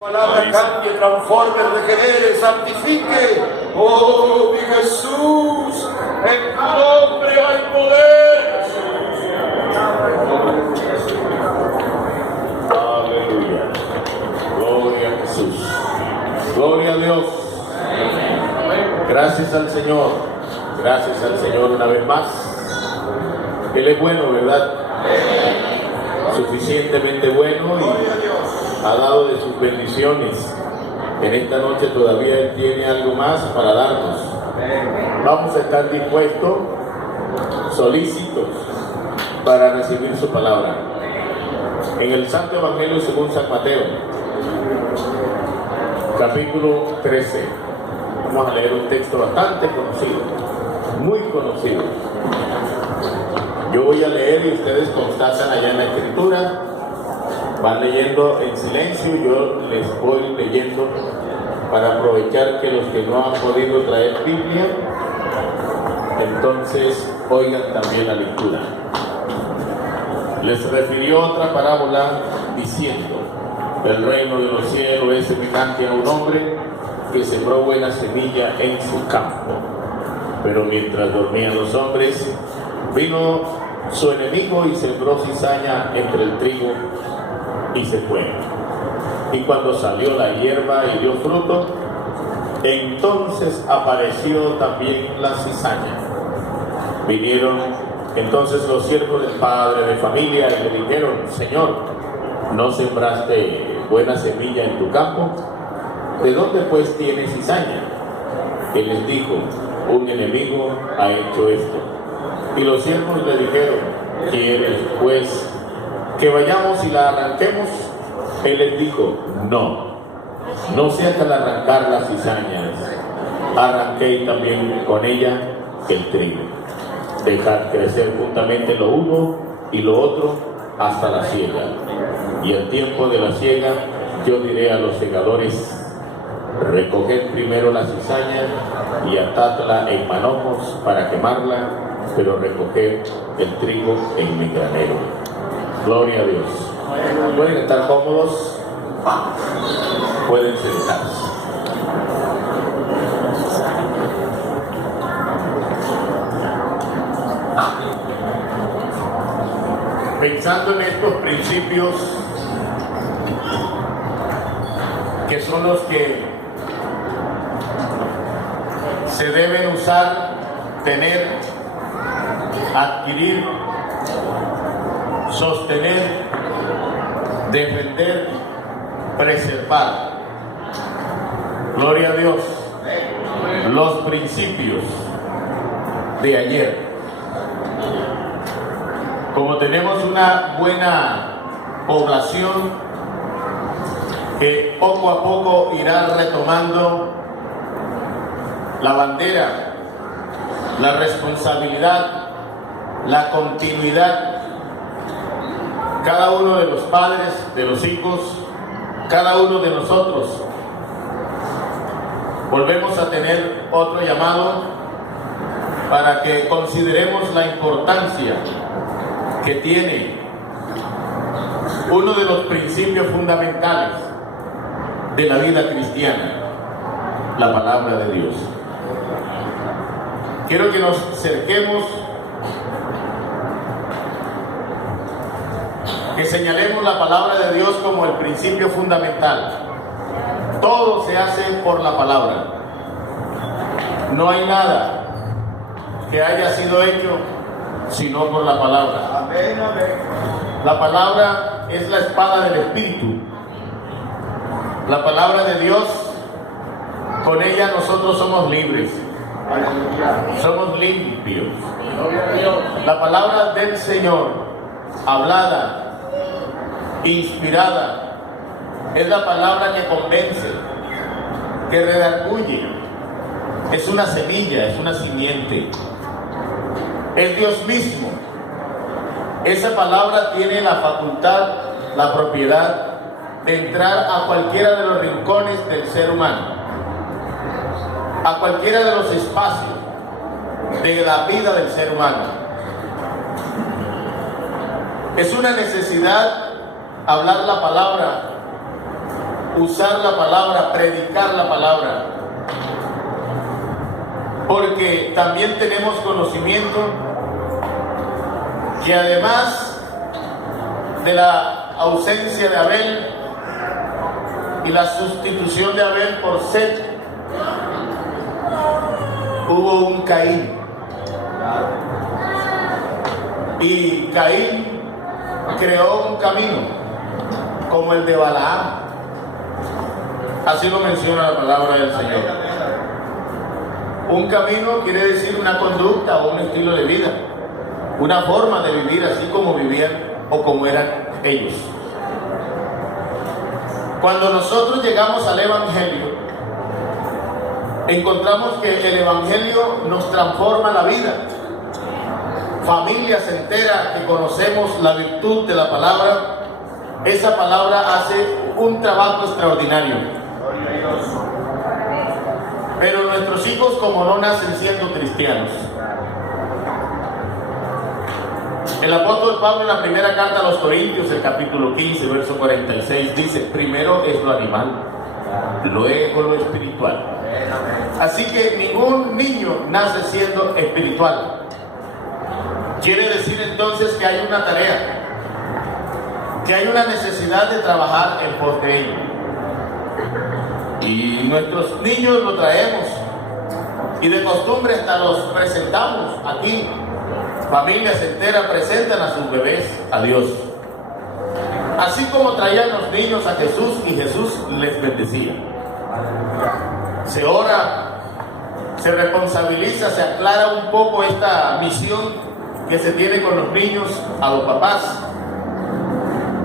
Palabra cambie, transforme, regenere, santifique. Oh, mi Jesús, en tu nombre hay poder, Jesús. Aleluya. Gloria a Jesús. Gloria a Dios. Gracias al Señor. Gracias al Señor una vez más. Él es bueno, ¿verdad? Suficientemente bueno y ha dado de sus bendiciones. En esta noche todavía Él tiene algo más para darnos. Vamos a estar dispuestos, solícitos, para recibir su palabra. En el Santo Evangelio según San Mateo, capítulo 13, vamos a leer un texto bastante conocido, muy conocido. Yo voy a leer y ustedes constatan allá en la escritura. Van leyendo en silencio, yo les voy leyendo para aprovechar que los que no han podido traer Biblia, entonces oigan también la lectura. Les refirió otra parábola diciendo: el reino de los cielos es semejante a un hombre que sembró buena semilla en su campo. Pero mientras dormían los hombres, vino su enemigo y sembró cizaña entre el trigo y se fue. Y cuando salió la hierba y dio fruto, entonces apareció también la cizaña. Vinieron entonces los siervos del padre de familia y le dijeron: Señor, ¿no sembraste buena semilla en tu campo? ¿De dónde pues tienes cizaña? Él les dijo: un enemigo ha hecho esto. Y los siervos le dijeron: ¿quieres pues que vayamos y la arranquemos? Él les dijo: no sea que al arrancar las cizañas arranquéis también con ella el trigo. Dejad crecer juntamente lo uno y lo otro hasta la siega. Y al tiempo de la siega yo diré a los segadores: recoged primero la cizaña y atadla en manojos para quemarla, pero recoged el trigo en mi granero. Gloria a Dios. ¿Pueden estar cómodos? Pueden sentarse. Pensando en estos principios que son los que se deben usar, tener, adquirir, sostener, defender, preservar. Gloria a Dios. Los principios de ayer. Como tenemos una buena población que poco a poco irá retomando la bandera, la responsabilidad, la continuidad, cada uno de los padres, de los hijos, cada uno de nosotros, volvemos a tener otro llamado para que consideremos la importancia que tiene uno de los principios fundamentales de la vida cristiana, la palabra de Dios. Quiero que nos acerquemos, que señalemos la palabra de Dios como el principio fundamental. Todo se hace por la palabra. No hay nada que haya sido hecho sino por la palabra. Amén, amén. La palabra es la espada del Espíritu. La palabra de Dios, con ella nosotros somos libres. Aleluya. Somos limpios. Gloria a Dios. La palabra del Señor, hablada, inspirada, es la palabra que convence, que redarguye. Es una semilla, es una simiente. Es Dios mismo. Esa palabra tiene la facultad, la propiedad de entrar a cualquiera de los rincones del ser humano, a cualquiera de los espacios de la vida del ser humano. Es una necesidad hablar la palabra usar la palabra, predicar la palabra, porque también tenemos conocimiento que además de la ausencia de Abel y la sustitución de Abel por Set, hubo un Caín. Y Caín creó un camino como el de Balaam. Así lo menciona la palabra del Señor. Un camino quiere decir una conducta o un estilo de vida, una forma de vivir así como vivían o como eran ellos. Cuando nosotros llegamos al Evangelio, encontramos que el Evangelio nos transforma la vida. Familias enteras que conocemos la virtud de la palabra, esa palabra hace un trabajo extraordinario. Pero nuestros hijos, como no nacen siendo cristianos, el apóstol Pablo en la primera carta a los Corintios, el capítulo 15, verso 46, dice: primero es lo animal, luego lo espiritual. Así que ningún niño nace siendo espiritual. Quiere decir entonces que hay una tarea, que hay una necesidad de trabajar en pos de ello. Y nuestros niños lo traemos, y de costumbre hasta los presentamos aquí. Familias enteras presentan a sus bebés a Dios. Así como traían los niños a Jesús y Jesús les bendecía. Se ora, se responsabiliza, se aclara un poco esta misión que se tiene con los niños a los papás.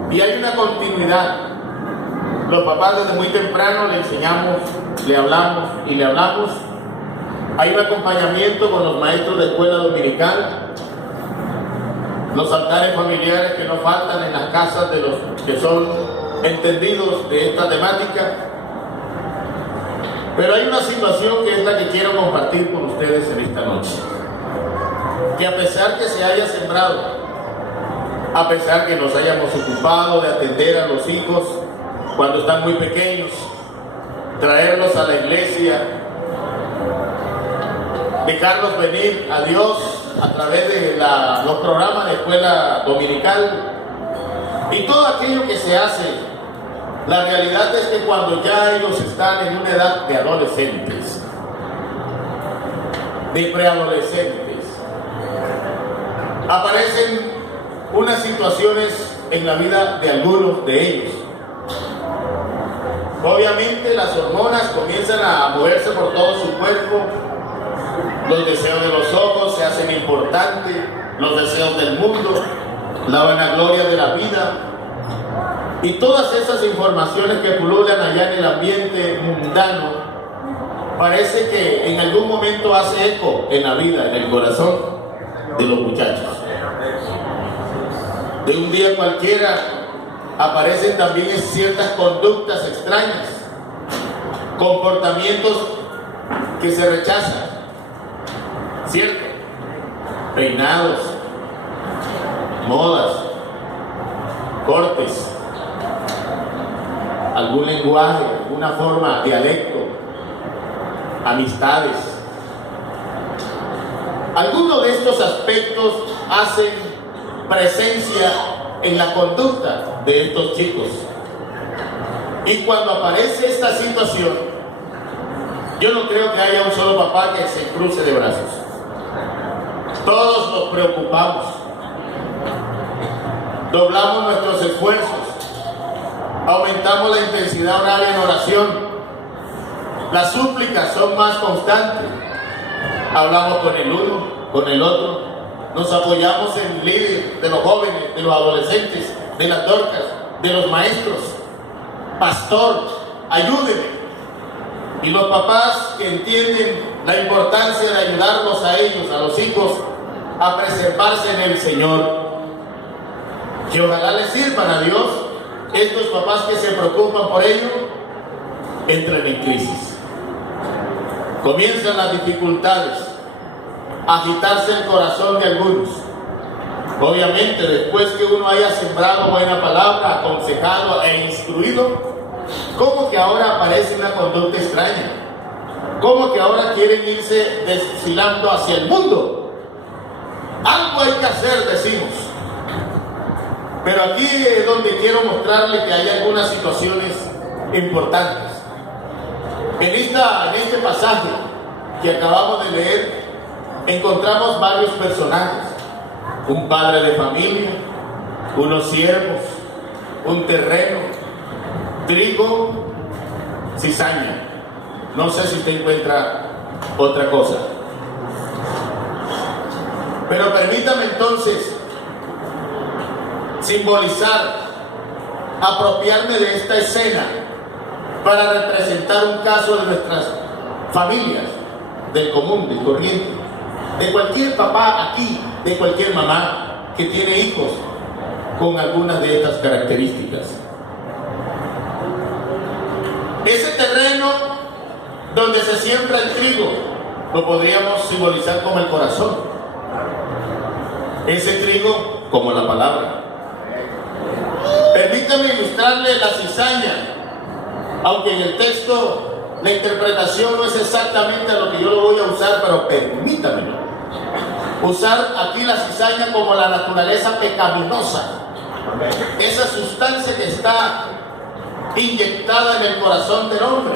Y hay una continuidad. Los papás desde muy temprano le enseñamos, le hablamos y le hablamos. Hay un acompañamiento con los maestros de escuela dominical, los altares familiares que no faltan en las casas de los que son entendidos de esta temática. Pero hay una situación que es la que quiero compartir con ustedes en esta noche. Que a pesar que se haya sembrado, a pesar que nos hayamos ocupado de atender a los hijos cuando están muy pequeños, traerlos a la iglesia, dejarlos venir a Dios a través de los programas de escuela dominical y todo aquello que se hace, la realidad es que cuando ya ellos están en una edad de adolescentes, de preadolescentes, aparecen unas situaciones en la vida de algunos de ellos. Obviamente las hormonas comienzan a moverse por todo su cuerpo, los deseos de los ojos se hacen importantes, los deseos del mundo, la vanagloria de la vida y todas esas informaciones que pululan allá en el ambiente mundano, parece que en algún momento hace eco en la vida, en el corazón de los muchachos. De un día cualquiera aparecen también ciertas conductas extrañas, comportamientos que se rechazan, ¿cierto? Peinados, modas, cortes, algún lenguaje, alguna forma, dialecto, amistades. Algunos de estos aspectos hacen presencia en la conducta de estos chicos. Y cuando aparece esta situación, yo no creo que haya un solo papá que se cruce de brazos. Todos nos preocupamos, doblamos nuestros esfuerzos, aumentamos la intensidad horaria en oración, las súplicas son más constantes, hablamos con el uno, con el otro, nos apoyamos en el líder de los jóvenes, de los adolescentes, de las dorcas, de los maestros. Pastor, ayúdeme. Y los papás que entienden la importancia de ayudarlos a ellos, a los hijos, a preservarse en el Señor, que ojalá les sirvan a Dios, estos papás que se preocupan por ello, entran en crisis. Comienzan las dificultades, agitarse el corazón de algunos. Obviamente, después que uno haya sembrado buena palabra, aconsejado e instruido, ¿Cómo que ahora aparece una conducta extraña? ¿Cómo que ahora quieren irse desfilando hacia el mundo? Algo hay que hacer, decimos. Pero aquí es donde quiero mostrarle que hay algunas situaciones importantes. En este pasaje que acabamos de leer, encontramos varios personajes. Un padre de familia, unos siervos, un terreno, trigo, cizaña. No sé si usted encuentra otra cosa. Pero permítame entonces simbolizar, apropiarme de esta escena para representar un caso de nuestras familias, del común, del corriente, de cualquier papá aquí, de cualquier mamá que tiene hijos con algunas de estas características. Ese terreno donde se siembra el trigo lo podríamos simbolizar como el corazón. Ese trigo como la palabra. Permítame ilustrarle la cizaña, aunque en el texto la interpretación no es exactamente a lo que yo lo voy a usar, pero permítamelo. Usar aquí la cizaña como la naturaleza pecaminosa, esa sustancia que está inyectada en el corazón del hombre,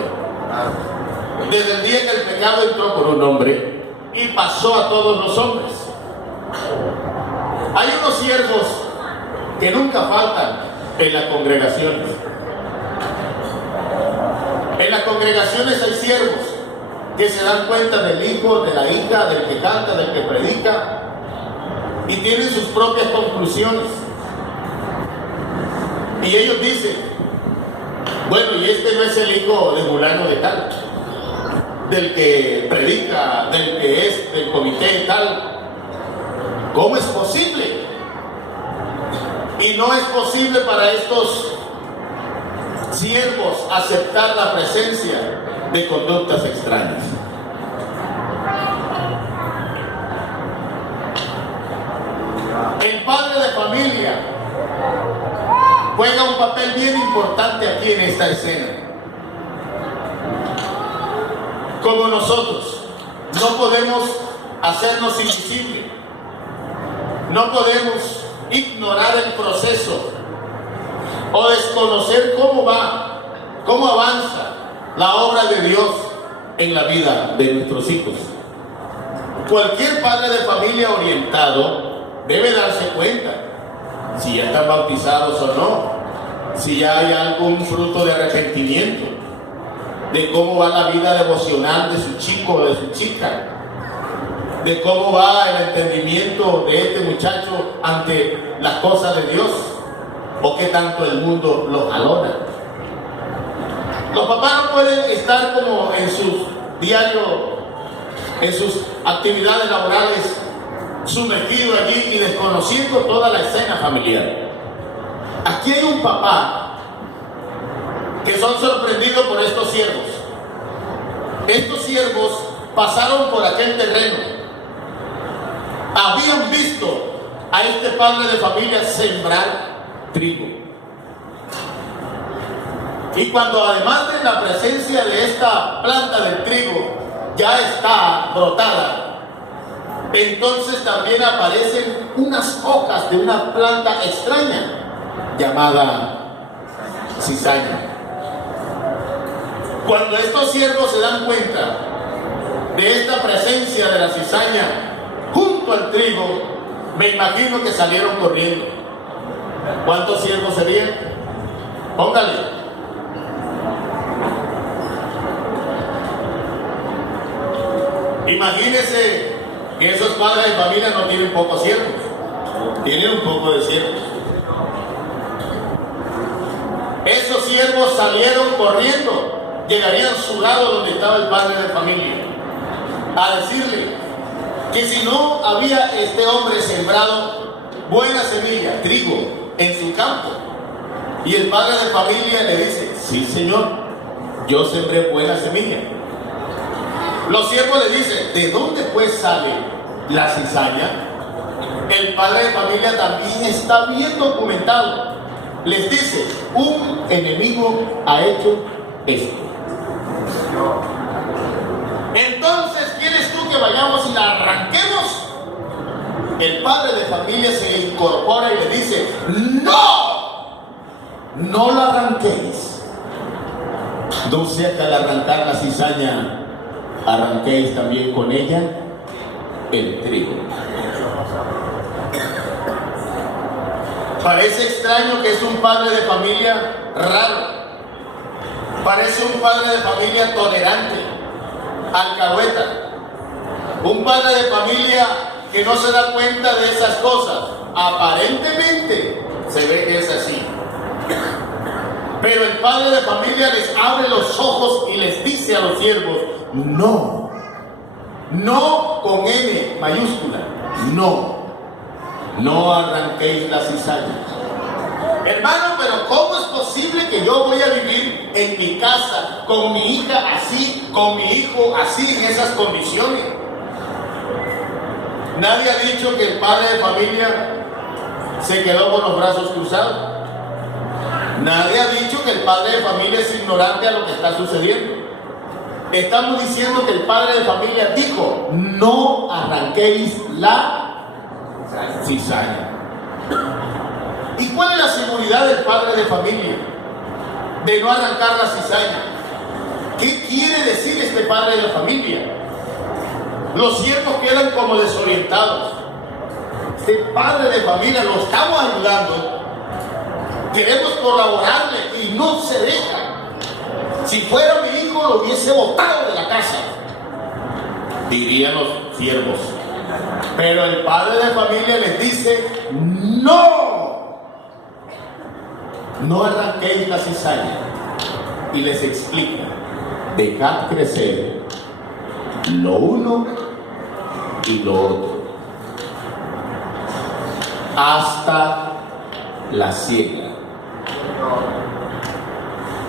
desde el día que el pecado entró por un hombre y pasó a todos los hombres. Hay unos siervos que nunca faltan en las congregaciones. En las congregaciones hay siervos que se dan cuenta del hijo, de la hija, del que canta, del que predica, y tienen sus propias conclusiones. Y ellos dicen, bueno, y este no es el hijo de fulano de tal, del que predica, del que es del comité tal. ¿Cómo es posible? Y no es posible para estos siervos aceptar la presencia de conductas extrañas. El padre de familia juega un papel bien importante aquí en esta escena. Como nosotros, no podemos hacernos invisibles, no podemos ignorar el proceso o desconocer cómo avanza la obra de Dios en la vida de nuestros hijos. Cualquier padre de familia orientado debe darse cuenta si ya están bautizados o no, si ya hay algún fruto de arrepentimiento, de cómo va la vida devocional de su chico o de su chica, de cómo va el entendimiento de este muchacho ante las cosas de Dios, o qué tanto el mundo los jalona. Los papás no pueden estar como en sus diarios, en sus actividades laborales, sumergidos allí y desconociendo toda la escena familiar. Aquí hay un papá que son sorprendidos por estos siervos. Estos siervos pasaron por aquel terreno, habían visto a este padre de familia sembrar trigo. Y cuando además de la presencia de esta planta del trigo ya está brotada, entonces también aparecen unas hojas de una planta extraña llamada cizaña. Cuando estos siervos se dan cuenta de esta presencia de la cizaña junto al trigo, me imagino que salieron corriendo. ¿Cuántos siervos serían? Póngale. Imagínese que esos padres de familia no tienen pocos siervos, tienen un poco de siervos. Esos siervos salieron corriendo, llegarían sudados donde estaba el padre de familia, a decirle que si no había este hombre sembrado buena semilla, trigo, en su campo. Y el padre de familia le dice, sí señor, yo sembré buena semilla. Los siervos le dicen, ¿de dónde pues sale la cizaña? El padre de familia también está bien documentado. les dice, un enemigo ha hecho esto. Entonces, ¿quieres tú que vayamos y la arranquemos? El padre de familia se incorpora y le dice, ¡no! No la arranquéis. No sea que al arrancar la cizaña, arranquéis también con ella el trigo. Parece extraño que es un padre de familia raro. Parece un padre de familia tolerante, alcahueta. Un padre de familia que no se da cuenta de esas cosas. Aparentemente se ve que es así. Pero el padre de familia les abre los ojos y les dice a los siervos, no. No con N mayúscula. No. No arranquéis las cizañas. Hermano, pero ¿cómo es posible que yo voy a vivir en mi casa con mi hija así, con mi hijo así, en esas condiciones? Nadie ha dicho que el padre de familia se quedó con los brazos cruzados. Nadie ha dicho que el padre de familia es ignorante a lo que está sucediendo. Estamos diciendo que el padre de familia dijo, no arranquéis la cizaña. ¿Y cuál es la seguridad del padre de familia de no arrancar la cizaña? ¿Qué quiere decir este padre de familia? Los siervos quedan como desorientados. Este padre de familia lo estamos ayudando, queremos colaborarle y no se deja. Si fuera mi hijo lo hubiese botado de la casa, dirían los siervos. Pero el padre de familia les dice, no, no arranquéis la cizaña. Y les explica, dejad crecer lo uno y lo otro hasta la siega.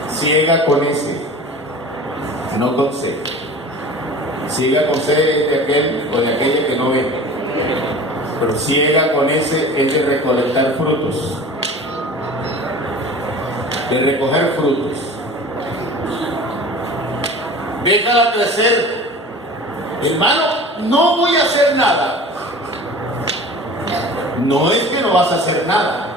Siega con S, no con C. Siega con C es de aquel o de aquella que no ve. Pero siega con S es de recolectar frutos, de recoger frutos. Déjala crecer. Hermano, no voy a hacer nada. No es que no vas a hacer nada.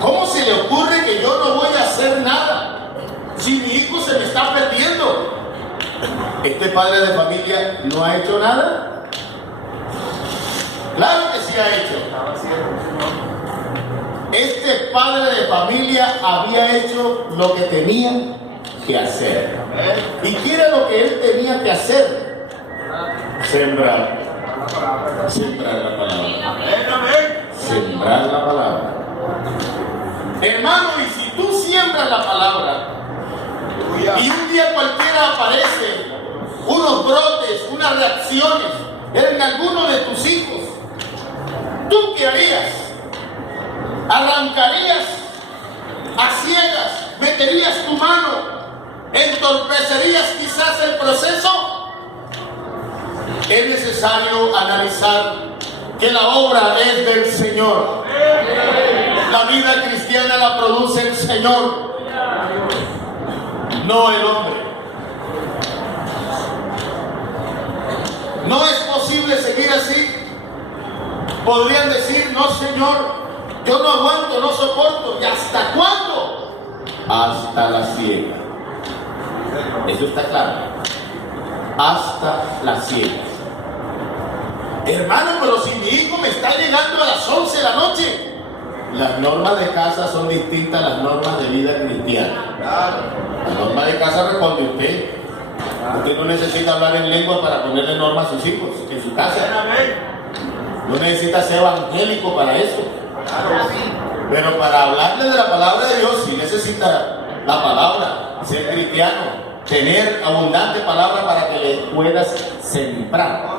¿Cómo se le ocurre que yo no voy a hacer nada si mi hijo se me está perdiendo? ¿Este padre de familia no ha hecho nada? Claro que sí ha hecho. Este padre de familia había hecho lo que tenía que hacer. ¿Y qué era lo que él tenía que hacer? Sembrar. Sembrar la palabra. Sembrar la palabra. Hermano, y si tú siembras la palabra y un día cualquiera aparece unos brotes, unas reacciones en alguno de tus hijos, ¿tú qué harías? ¿Arrancarías a ciegas? ¿Meterías tu mano? ¿Entorpecerías quizás el proceso? Es necesario analizar que la obra es del Señor. La vida cristiana la produce el Señor, no el hombre. No es posible seguir así. Podrían decir, no Señor, yo no aguanto, no soporto. ¿Y hasta cuándo? Hasta la siega. Eso está claro. Hasta la siega. Hermano, pero si mi hijo me está llegando a las 11 de la noche, las normas de casa son distintas a las normas de vida cristiana. La norma de casa responde usted. Usted no necesita hablar en lengua para ponerle normas a sus hijos en su casa. No necesita ser evangélico para eso. Pero para hablarle de la palabra de Dios sí necesita la palabra, ser cristiano, tener abundante palabra para que le puedas sembrar.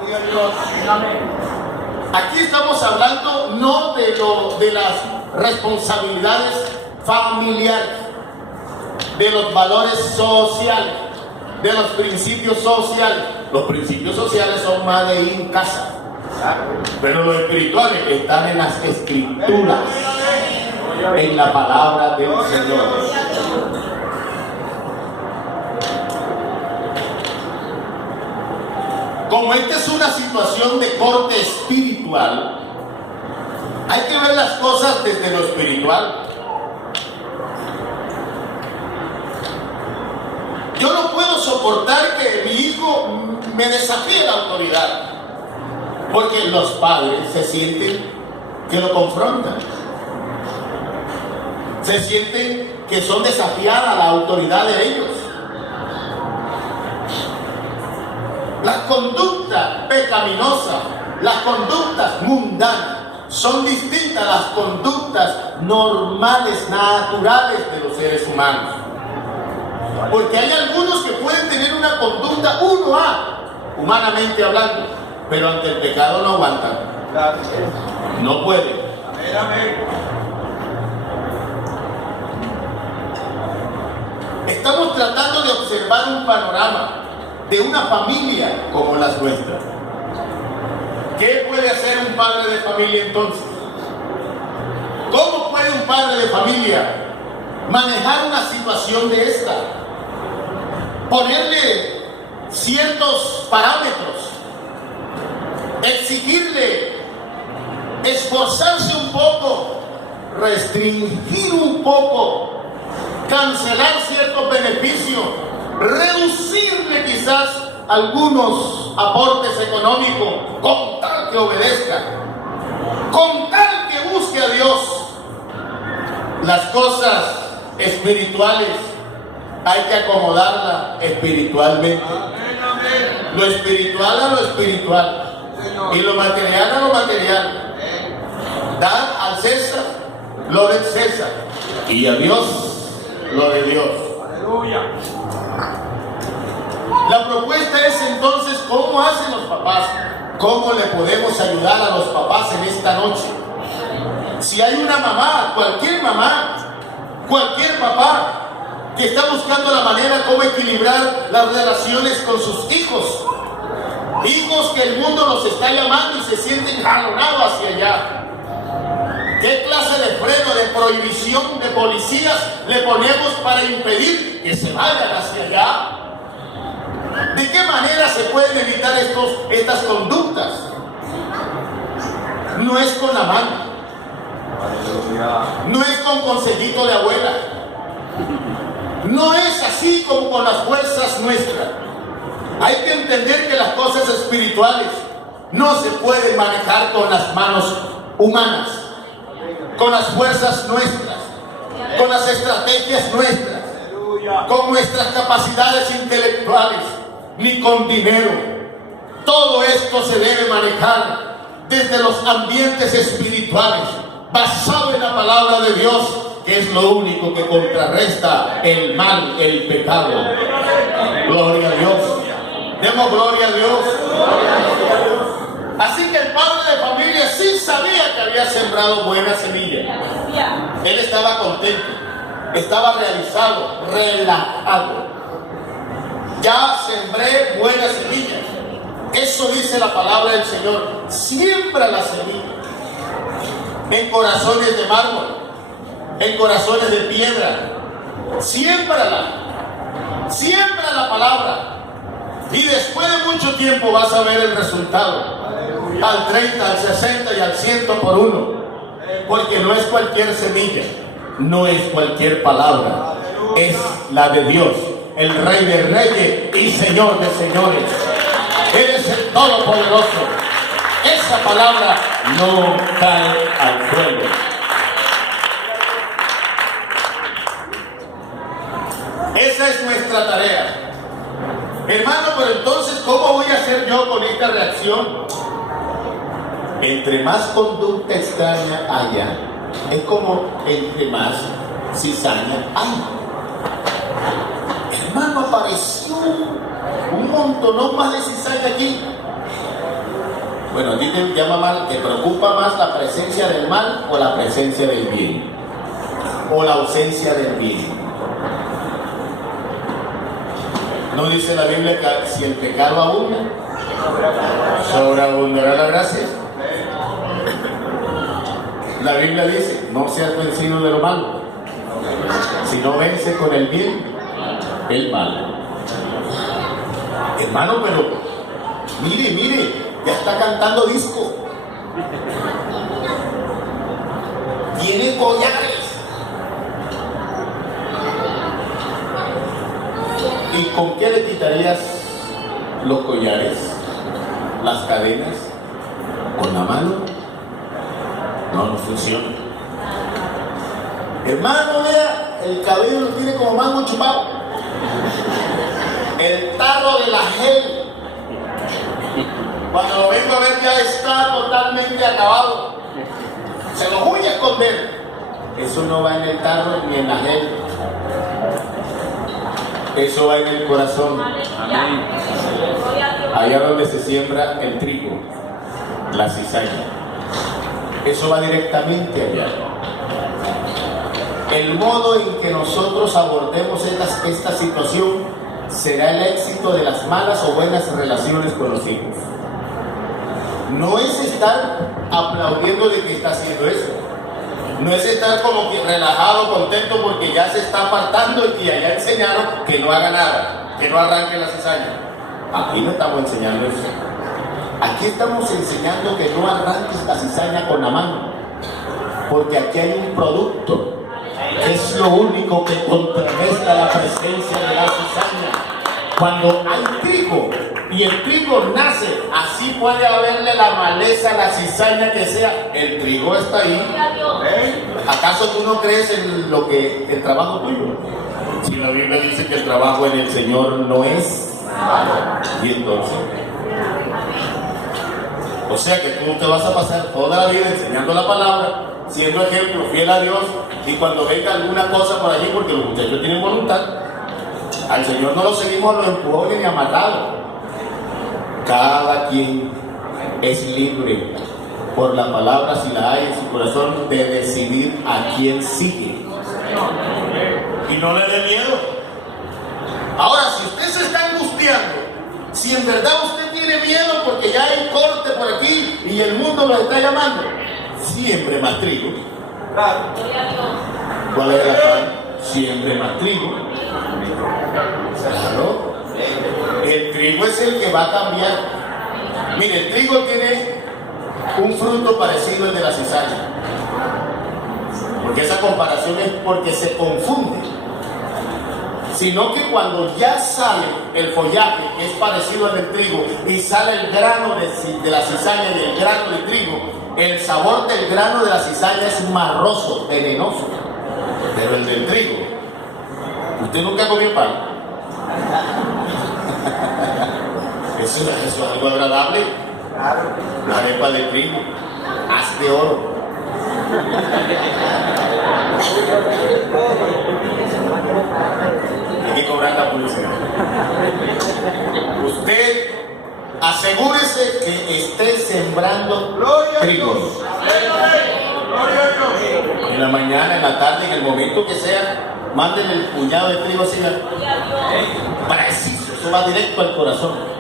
Aquí estamos hablando no de las responsabilidades familiares, de los valores sociales, de los principios sociales. Los principios sociales son más de ir en casa, pero los espirituales están en las escrituras. en la palabra del Señor. Como esta es una situación de corte espiritual, hay que ver las cosas desde lo espiritual. Yo no puedo soportar que mi hijo me desafíe la autoridad, porque los padres se sienten que lo confrontan, se sienten que son desafiadas la autoridad de ellos. Las conductas pecaminosas, las conductas mundanas, son distintas a las conductas normales, naturales de los seres humanos. Porque hay algunos que pueden tener una conducta 1A, humanamente hablando, pero ante el pecado no aguantan. No pueden. Estamos tratando de observar un panorama de una familia como las nuestras. ¿Qué puede hacer un padre de familia entonces? ¿Cómo puede un padre de familia manejar una situación de esta? Ponerle ciertos parámetros, exigirle, esforzarse un poco, restringir un poco, cancelar ciertos beneficios, reducirle quizás algunos aportes económicos, con tal que obedezca, con tal que busque a Dios. Las cosas espirituales hay que acomodarlas espiritualmente. Lo espiritual a lo espiritual y lo material a lo material. Dar al César lo del César y a Dios lo de Dios. Aleluya. La propuesta es entonces cómo hacen los papás, cómo le podemos ayudar a los papás en esta noche. Si hay una mamá, cualquier papá que está buscando la manera cómo equilibrar las relaciones con sus hijos, hijos que el mundo los está llamando y se sienten jalonados hacia allá. ¿Qué clase de freno, de prohibición de policías le ponemos para impedir que se vayan hacia allá? ¿De qué manera se pueden evitar estas conductas? No es con la mano, no es con consejito de abuela, no es así como con las fuerzas nuestras. Hay que entender que las cosas espirituales no se pueden manejar con las manos humanas, con las fuerzas nuestras, con las estrategias nuestras, con nuestras capacidades intelectuales, ni con dinero. Todo esto se debe manejar desde los ambientes espirituales, basado en la palabra de Dios, que es lo único que contrarresta el mal, el pecado. Gloria a Dios. Demos gloria a Dios. Así que el padre de familia sí sabía que había sembrado buena semilla. Él estaba contento, estaba realizado, relajado. Ya sembré buenas semillas. Eso dice la palabra del Señor. Siembra la semilla en corazones de mármol, en corazones de piedra. Siémbrala, siembra la palabra, y después de mucho tiempo vas a ver el resultado. Al 30, al 60 y al 100 por uno. Porque no es cualquier semilla, no es cualquier palabra, es la de Dios, el Rey de Reyes y Señor de Señores. Él es el Todopoderoso. Esa palabra no cae al suelo. Esa es nuestra tarea. Hermano, pero entonces, ¿cómo voy a hacer yo con esta reacción? Entre más conducta extraña haya, es como entre más cizaña hay. Hermano, apareció un montón más de cizaña aquí. Bueno, a ti te llama mal, te preocupa más la presencia del mal o la presencia del bien, o la ausencia del bien. ¿No dice la Biblia que si el pecado abunda, sobreabundará la gracia? La Biblia dice, no seas vencido de lo malo, sino vence con el bien el mal. Hermano, pero mire, ya está cantando disco. Tiene collares. ¿Y con qué le quitarías los collares? ¿Las cadenas? ¿Con la mano? No funciona. Hermano, vea, el cabello lo tiene como mango chupado. El tarro de la gel, cuando lo vengo a ver, ya está totalmente acabado. Se lo voy a esconder. Eso no va en el tarro ni en la gel. Eso va en el corazón. Amén. Allá donde se siembra el trigo, la cizaña. Eso va directamente allá. El modo en que nosotros abordemos esta situación será el éxito de las malas o buenas relaciones con los hijos. No es estar aplaudiendo de que está haciendo eso. No es estar como que relajado, contento porque ya se está apartando y que ya enseñaron que no haga nada, que no arranque la cizaña. Aquí no estamos enseñando eso. Aquí estamos enseñando que no arranques la cizaña con la mano, porque aquí hay un producto que es lo único que contrarresta la presencia de la cizaña. Cuando hay trigo y el trigo nace, así puede haberle la maleza, la cizaña que sea, el trigo está ahí. ¿Acaso tú no crees en lo que el trabajo tuyo? Si la Biblia dice que el trabajo en el Señor no es malo, y entonces, o sea que tú te vas a pasar toda la vida enseñando la palabra, siendo ejemplo, fiel a Dios, y cuando venga alguna cosa por allí, porque los muchachos tienen voluntad, al Señor no lo seguimos a los empujones ni amarrados. Cada quien es libre por la palabra, si la hay en su corazón, de decidir a quién sigue. Y no le dé miedo. Ahora, si usted se está angustiando, si en verdad usted tiene miedo porque ya hay corte por aquí y el mundo lo está llamando, siembre más trigo. ¿Cuál es la plan? Siembre más trigo. Claro. El trigo es el que va a cambiar. Mire, el trigo tiene un fruto parecido al de la cizaña. Porque esa comparación es porque se confunde. Sino que cuando ya sale el follaje, que es parecido al del trigo, y sale el grano de la cizaña y el grano del trigo, el sabor del grano de la cizaña es marroso, venenoso. Pero el del trigo, ¿usted nunca comió pan? Eso es algo agradable. La arepa de trigo, haz de oro. Hay que cobrar la publicidad. Usted asegúrese que esté sembrando trigo. En la mañana, en la tarde, en el momento que sea, mándenle el puñado de trigo así. Preciso, eso va directo al corazón.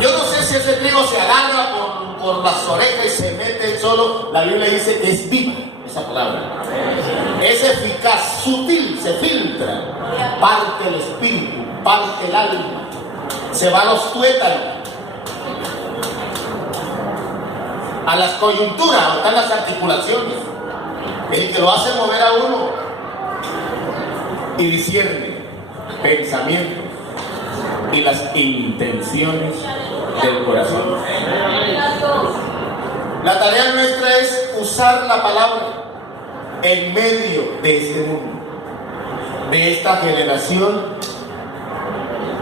Yo no sé si ese trigo se agarra por las orejas y se mete solo. La Biblia dice que es viva, esa palabra. Es eficaz, sutil, se filtra. Parte el espíritu, parte el alma. Se va a los tuétanos, a las coyunturas, donde están las articulaciones. El que lo hace mover a uno y discierne pensamientos y las intenciones del corazón. La tarea nuestra es usar la palabra en medio de este mundo, de esta generación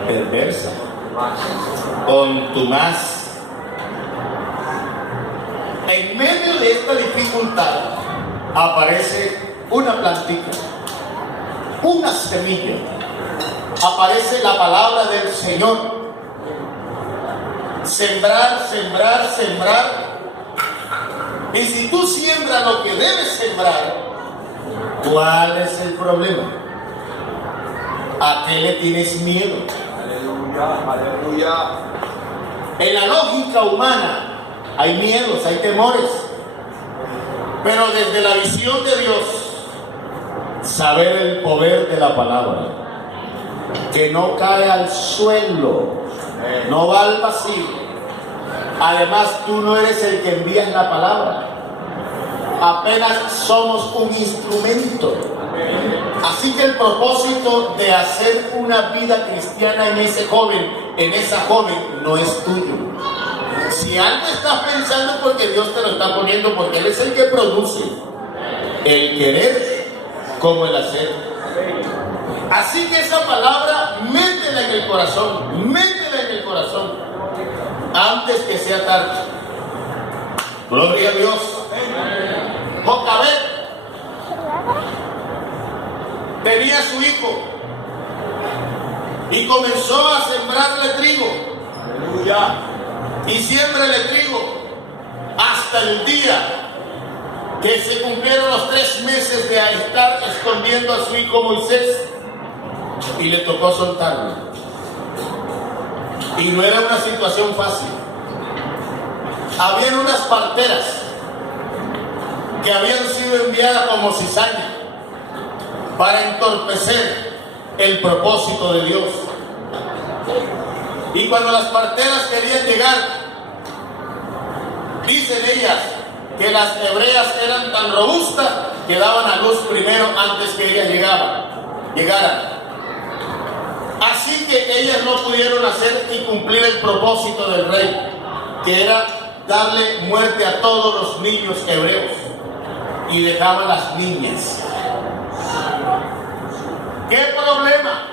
perversa, contumaz. En medio de esta dificultad aparece una plantita, una semilla. Aparece la palabra del Señor. Sembrar, sembrar, sembrar. Y si tú siembras lo que debes sembrar, ¿cuál es el problema? ¿A qué le tienes miedo? Aleluya, aleluya. En la lógica humana hay miedos, hay temores. Pero desde la visión de Dios, saber el poder de la palabra, que no cae al suelo, no va al vacío. Además, tú no eres el que envías la palabra, apenas somos un instrumento. Así que el propósito de hacer una vida cristiana en ese joven, en esa joven, no es tuyo. Si algo estás pensando, porque Dios te lo está poniendo, porque Él es el que produce el querer como el hacer. Así que esa palabra, métela en el corazón, métela en el corazón, antes que sea tarde. Gloria a Dios. Jocabed tenía su hijo y comenzó a sembrarle trigo. Aleluya. Y siémbrale trigo hasta el día que se cumplieron los 3 meses de estar escondiendo a su hijo Moisés, y le tocó soltarlo. Y no era una situación fácil. Habían unas parteras que habían sido enviadas como cizaña para entorpecer el propósito de Dios. Y cuando las parteras querían llegar, dicen ellas que las hebreas eran tan robustas que daban a luz primero antes que ellas llegaran. Así que ellas no pudieron hacer y cumplir el propósito del rey, que era darle muerte a todos los niños hebreos, y dejaban las niñas. ¿Qué problema?